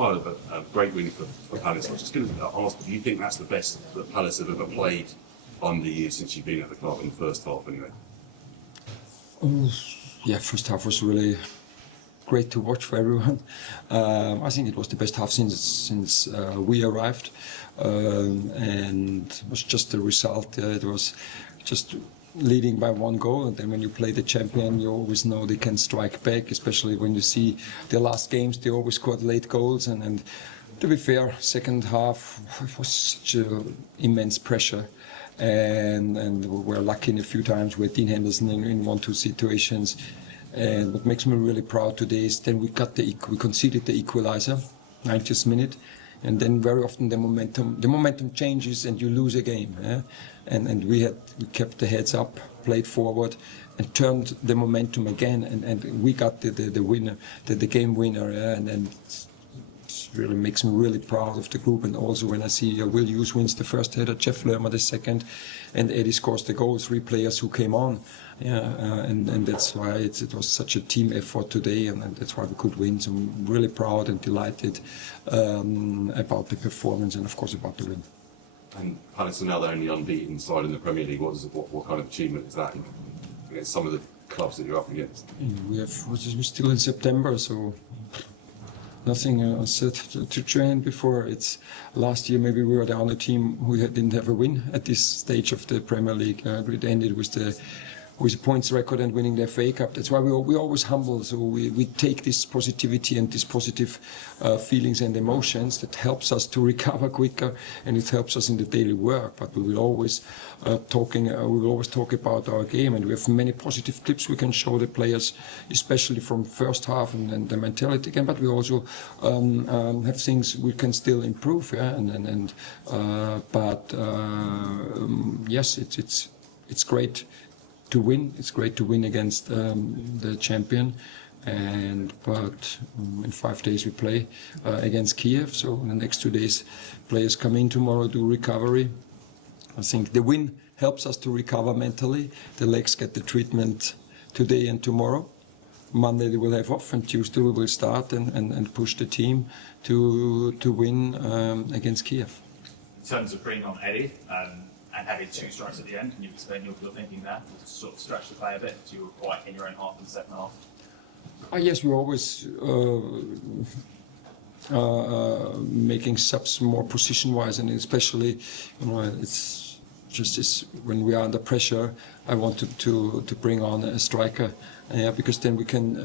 quite a great win for Palace. I was just going to ask, do you think that's the best that Palace have ever played on the year since you've been at the club in the first half anyway? Yeah, first half was really great to watch for everyone. I think it was the best half since we arrived, and it was just the result. It was just leading by one goal, and then when you play the champion, you always know they can strike back, especially when you see the last games, they always scored late goals, and to be fair, second half was such immense pressure, and we were lucky in a few times with Dean Henderson in 1-2 situations. And what makes me really proud today is then we conceded the equalizer, 90th minute, and then very often the momentum changes and you lose a game. Yeah? And we kept the heads up, played forward, and turned the momentum again, and we got the winner, the game winner, yeah? And it really makes me really proud of the group. And also when I see Will Hughes wins the first header, Jeff Lerma the second, and Eddie scores the goal, 3 players who came on. Yeah, and that's why it was such a team effort today, and that's why we could win. So I'm really proud and delighted about the performance and, of course, about the win. And Palace are now the only unbeaten side in the Premier League. What kind of achievement is that against some of the clubs that you're up against? We're still in September, so nothing else to train before. It's last year maybe we were the only team who didn't have a win at this stage of the Premier League. It ended with the points record and winning the FA Cup. That's why we always humble. So we take this positivity and these positive feelings and emotions that helps us to recover quicker, and it helps us in the daily work. But we will always talk about our game, and we have many positive clips we can show the players, especially from first half and the mentality again. But we also have things we can still improve. Yeah, yes, it's great to win. It's great to win against the champion, but in 5 days we play against Kiev. So in the next 2 days, players come in tomorrow, do recovery. I think the win helps us to recover mentally. The legs get the treatment today and tomorrow. Monday they will have off, and Tuesday we will start and push the team to win against Kiev. In terms of bringing on Eddie, and having 2 strikes at the end, can you explain your thinking there? To sort of stretch the play a bit, because you were quite in your own half in the second half. Yes, we're always making subs more position-wise, and especially, it's just this, when we are under pressure, I wanted to bring on a striker. Because then we can,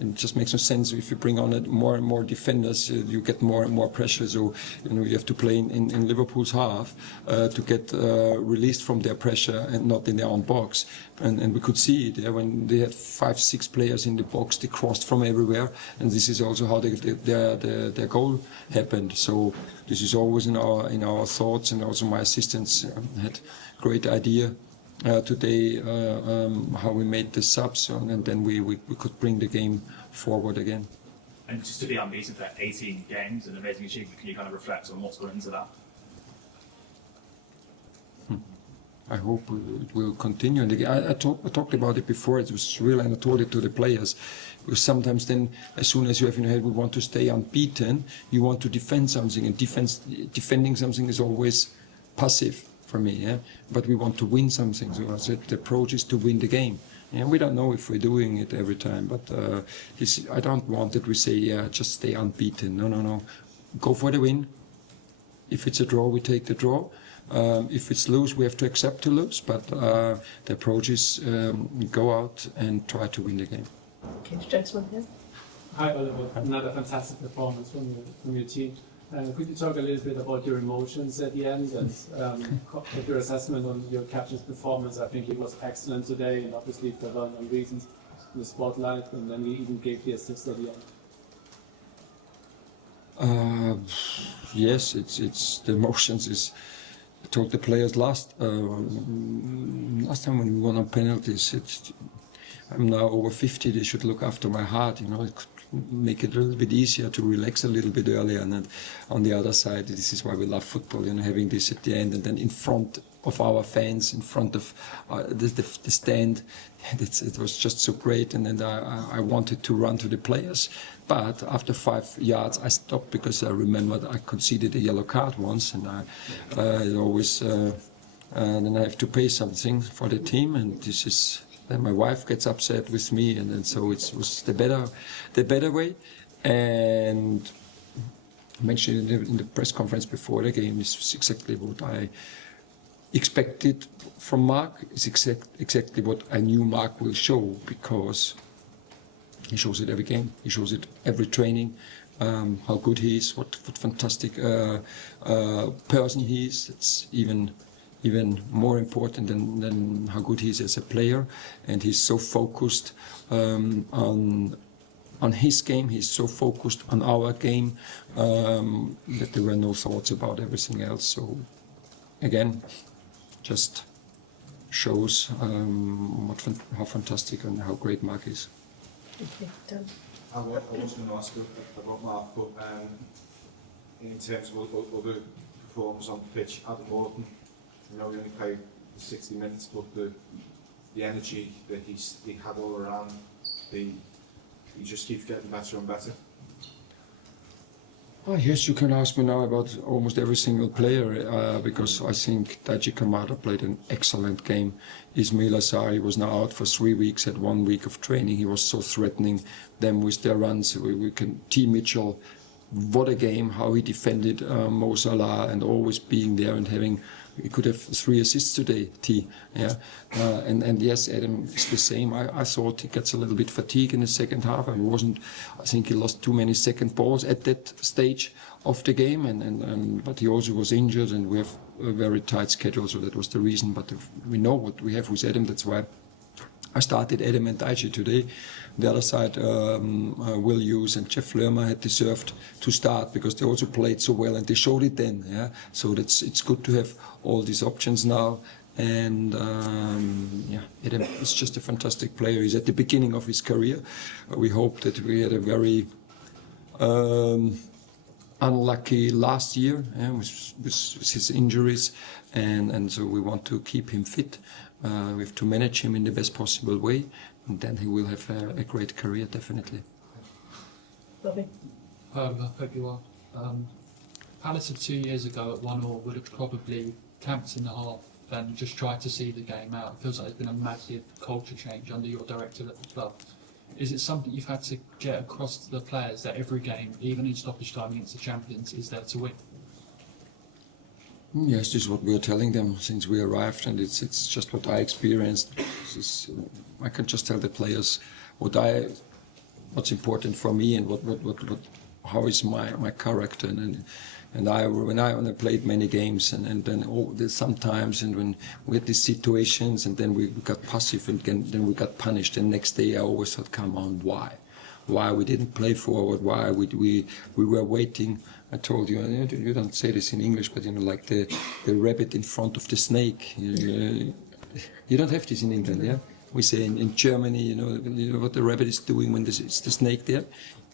it just makes no sense if you bring on more and more defenders, you get more and more pressure. So you have to play in Liverpool's half to get released from their pressure and not in their own box. And we could see it when they had 5-6 players in the box. They crossed from everywhere, and this is also how their goal happened. So this is always in our thoughts, and also my assistants had great idea. Today, how we made the subs, and then we could bring the game forward again. And just to be unbeaten for 18 games, an amazing achievement. Can you kind of reflect on what's gone into that? I hope it will continue. And I talked about it before. It was real, and I told it to the players. Because sometimes then, as soon as you have in your head, we want to stay unbeaten, you want to defend something, and defending something is always passive for me, yeah. But we want to win something, so I said the approach is to win the game. Yeah, we don't know if we're doing it every time, but I don't want that we say, yeah, just stay unbeaten. No. Go for the win. If it's a draw, we take the draw. If it's lose, we have to accept to lose. But the approach is go out and try to win the game. Okay, gentlemen here. Hi, Oliver. Another fantastic performance from your team. Could you talk a little bit about your emotions at the end and your assessment on your captain's performance? I think he was excellent today, and obviously for well-known reasons in the spotlight, and then he even gave the assist at the end. Yes, it's the emotions. I told the players last time when we won on penalties. I'm now over 50. They should look after my heart. It make it a little bit easier to relax a little bit earlier. And then on the other side, this is why we love football, having this at the end and then in front of our fans, in front of the stand. It was just so great. And then I wanted to run to the players. But after 5 yards, I stopped because I remembered I conceded a yellow card once, and I always then I have to pay something for the team, and this is then my wife gets upset with me, and then so it was the better way. And I mentioned in the press conference before the game, this was exactly what I expected from Mark. It's exactly what I knew Mark will show, because he shows it every game. He shows it every training. How good he is, what fantastic person he is. It's even more important than how good he is as a player. And he's so focused on his game. He's so focused on our game that there were no thoughts about everything else. So again, just shows how fantastic and how great Mark is. I was going to ask about Mark, but in terms of other performers on the pitch, Adam Morton, he only played 60 minutes, but the energy that he had all around, he just keeps getting better and better. Oh, yes, you can ask me now about almost every single player, because I think Daji Kamara played an excellent game. Ismail Assari was now out for 3 weeks, had 1 week of training. He was so threatening them with their runs. T. Mitchell, what a game, how he defended Mo Salah, and always being there and having. He could have 3 assists today, T. Yeah, and yes, Adam is the same. I thought he gets a little bit fatigued in the second half. I think he lost too many second balls at that stage of the game, but he also was injured, and we have a very tight schedule, so that was the reason. But we know what we have with Adam. That's why I started Adam and Daji today. The other side, Will Hughes and Jeff Lerma had deserved to start because they also played so well and they showed it then. Yeah, so it's good to have all these options now. And Adam is just a fantastic player. He's at the beginning of his career. We hope that we had a very unlucky last year with his injuries, and so we want to keep him fit. We have to manage him in the best possible way, and then he will have a great career, definitely. Bobby? Hope you are. Palace of 2 years ago at 1-1 would have probably camped in the half and just tried to see the game out. It feels like there's been a massive culture change under your director at the club. Is it something you've had to get across to the players, that every game, even in stoppage time against the champions, is there to win? Yes, this is what we are telling them since we arrived, and it's just what I experienced. I can just tell the players what's important for me and how is my character, and when I played many games, and then sometimes, and when we had these situations, and then we got passive, and then we got punished. And next day I always thought, come on, why we didn't play forward? Why we were waiting? I told you, you don't say this in English, but like the rabbit in front of the snake. You don't have this in England, yeah? We say in Germany, you know what the rabbit is doing when it's the snake there?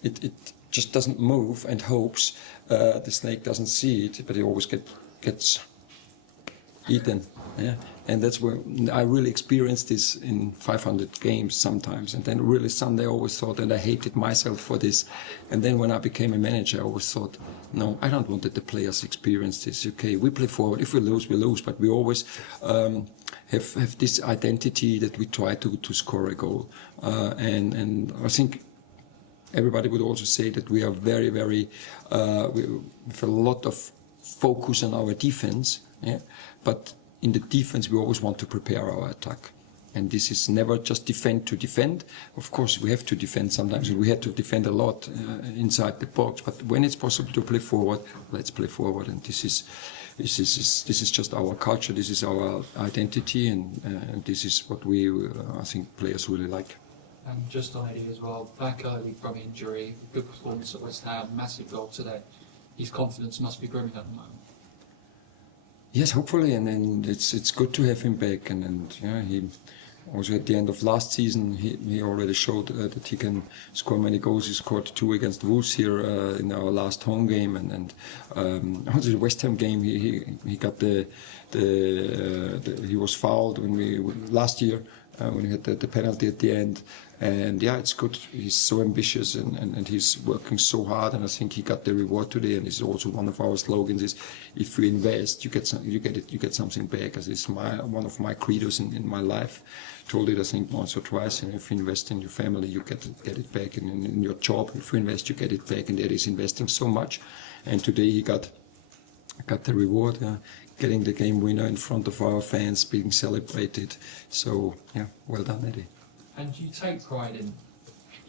It just doesn't move and hopes the snake doesn't see it, but it always gets eaten. Yeah, and that's where I really experienced this in 500 games sometimes. And then really Sunday I always thought, and I hated myself for this. And then when I became a manager, I always thought, no, I don't want that the players experience this. Okay, we play forward. If we lose, we lose. But we always have this identity that we try to score a goal. And I think everybody would also say that we are very, very, with a lot of focus on our defense. Yeah, but in the defense, we always want to prepare our attack. And this is never just defend to defend. Of course, we have to defend sometimes, and we had to defend a lot inside the box. But when it's possible to play forward, let's play forward. And this is just our culture. This is our identity, and this is what I think players really like. And just on Eddie as well, back early from injury, good performance at West Ham, massive goal today. His confidence must be brimming at the moment. Yes, hopefully, and it's good to have him back, and Also at the end of last season, he already showed that he can score many goals. He scored 2 against Wolves here in our last home game, and also the West Ham game. He got he was fouled last year when he had the penalty at the end. And yeah, it's good. He's so ambitious and he's working so hard, and I think he got the reward today. And it's also one of our slogans: is if you invest, you get something back. As it's one of my credos in my life. Told it I think once or twice. And if you invest in your family, you get it back. And in your job, if you invest, you get it back. And that is investing so much. And today he got the reward, getting the game winner in front of our fans, being celebrated. So yeah, well done, Eddie. And do you take pride in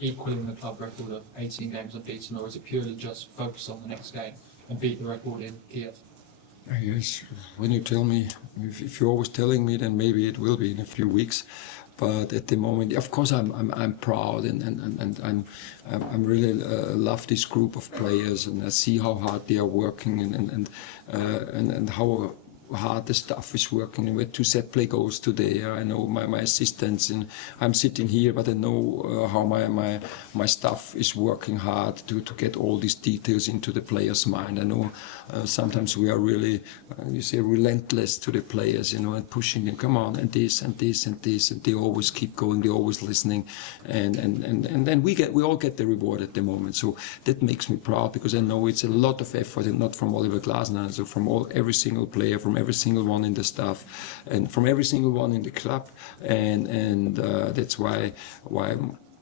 equaling the club record of 18 games unbeaten, or is it purely just focus on the next game and beat the record in Kiev? Yes, when you tell me, if you're always telling me, then maybe it will be in a few weeks. But at the moment, of course, I'm proud and I'm really love this group of players, and I see how hard they are working and how hard the staff is working. We had 2 set play goals today. I know my assistants, and I'm sitting here, but I know how my staff is working hard to get all these details into the players' mind. I know sometimes we are really, you say, relentless to the players, and pushing them, come on, and this and this and this, and they always keep going, they're always listening, and then we all get the reward at the moment. So that makes me proud, because I know it's a lot of effort, and not from Oliver Glasner, so from every single player, from every single one in the staff, and from every single one in the club, and that's why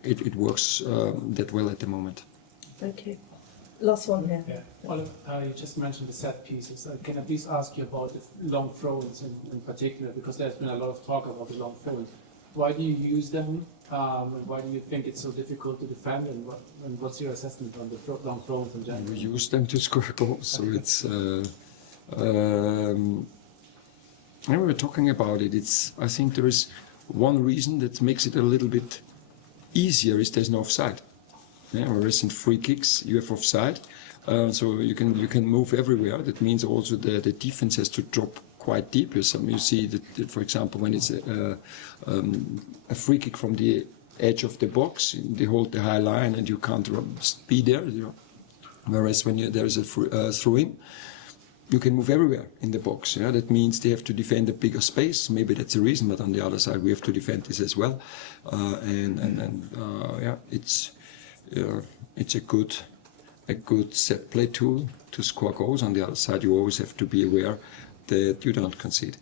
it works that well at the moment. Thank you. Last one here. Yeah. Oliver, you just mentioned the set pieces. Can I please ask you about the long throws in particular, because there's been a lot of talk about the long throws. Why do you use them? And why do you think it's so difficult to defend? And what's your assessment on the long throws in general? We use them to score goals, so it's. When we were talking about it, I think there is one reason that makes it a little bit easier is there's no offside. Yeah, whereas in free kicks you have offside, so you can move everywhere. That means also the defense has to drop quite deep. You see that, for example, when it's a free kick from the edge of the box, they hold the high line and you can't be there. Whereas when there is a throw-in, you can move everywhere in the box. Yeah? That means they have to defend a bigger space. Maybe that's a reason, but on the other side we have to defend this as well. It's a good set play tool to score goals. On the other side, you always have to be aware that you don't concede.